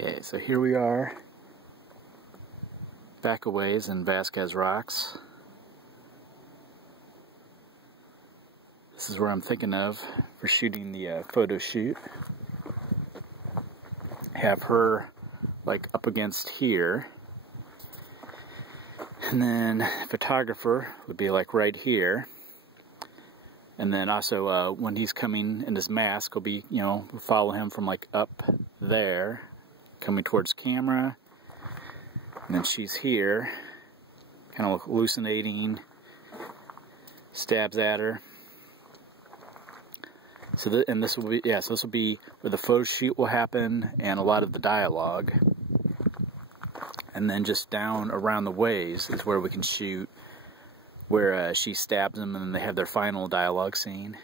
Okay, so here we are, back a ways in Vasquez Rocks. This is where I'm thinking of for shooting the photo shoot. Have her like up against here, and then photographer would be like right here, and then also when he's coming in his mask, will be, you know, we'll follow him from like up there, coming towards camera, and then she's here, kind of hallucinating, stabs at her. So this will be, yeah, so this will be where the photo shoot will happen and a lot of the dialogue. And then just down around the ways is where we can shoot where she stabs him and then they have their final dialogue scene.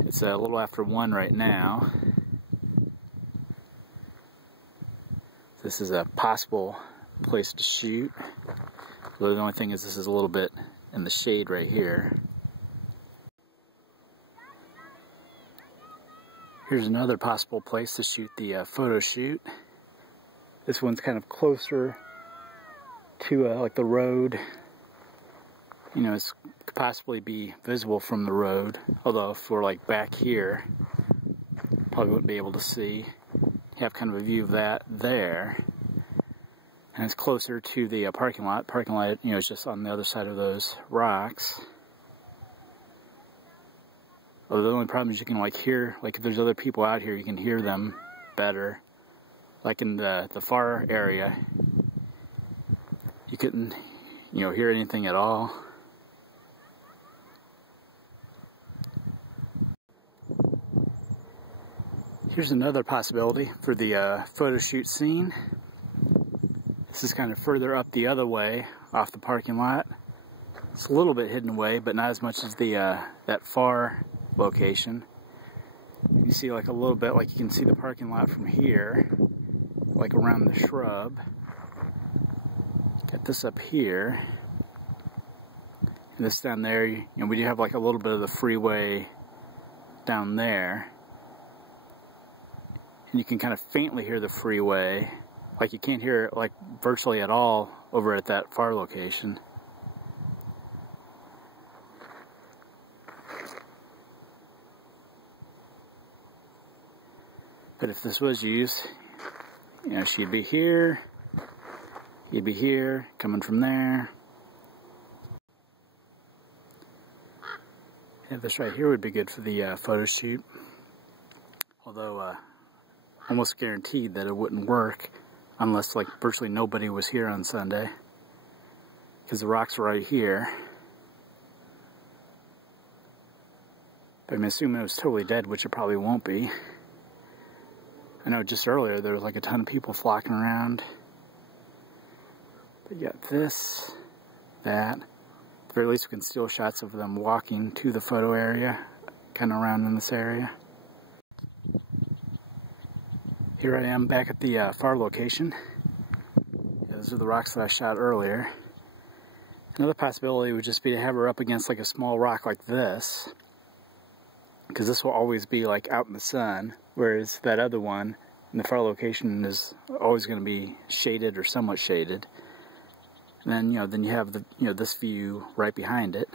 It's a little after 1 right now. This is a possible place to shoot. But the only thing is this is a little bit in the shade right here. Here's another possible place to shoot the photo shoot. This one's kind of closer to like the road. You know, it could possibly be visible from the road. Although if we're like back here, probably wouldn't be able to see. Have kind of a view of that there. And it's closer to the parking lot. Parking lot, you know, is just on the other side of those rocks. Although the only problem is you can like hear, like if there's other people out here, you can hear them better. Like in the far area, you couldn't, you know, hear anything at all. Here's another possibility for the photo shoot scene. This is kind of further up the other way off the parking lot. It's a little bit hidden away, but not as much as the that far location. You see like a little bit, like you can see the parking lot from here, like around the shrub. Got this up here. And this down there, you know, we do have like a little bit of the freeway down there. And you can kind of faintly hear the freeway. Like you can't hear it like virtually at all over at that far location. But if this was used, you know, she'd be here, he'd be here, coming from there. Yeah, this right here would be good for the photo shoot. Although, almost guaranteed that it wouldn't work unless like virtually nobody was here on Sunday, because the rocks are right here. But I'm assuming it was totally dead, which it probably won't be. I know just earlier there was like a ton of people flocking around. But you got this, that. At the very least we can steal shots of them walking to the photo area, kind of around in this area. Here I am back at the far location. Those are the rocks that I shot earlier. Another possibility would just be to have her up against like a small rock like this, because this will always be like out in the sun, whereas that other one in the far location is always going to be shaded or somewhat shaded. And then, you know, then you have the, you know, this view right behind it.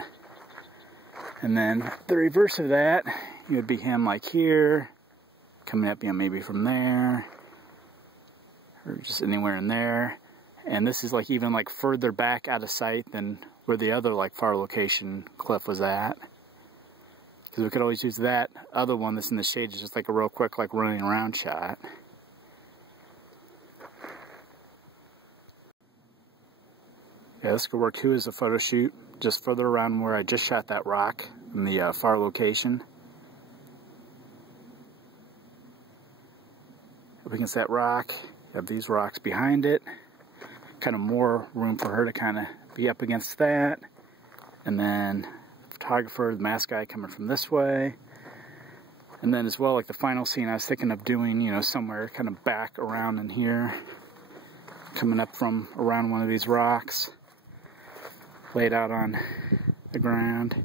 And then the reverse of that, it would be him like here, coming up, you know, maybe from there, or just anywhere in there. And this is like even like further back out of sight than where the other like far location cliff was at. Because we could always use that other one that's in the shade as just like a real quick like running around shot. Yeah, this could work too as a photo shoot, just further around where I just shot that rock in the far location. Up against that rock, you have these rocks behind it. Kind of more room for her to kind of be up against that. And then the photographer, the mask guy coming from this way. And then as well, like the final scene I was thinking of doing, you know, somewhere kind of back around in here. Coming up from around one of these rocks. Laid out on the ground.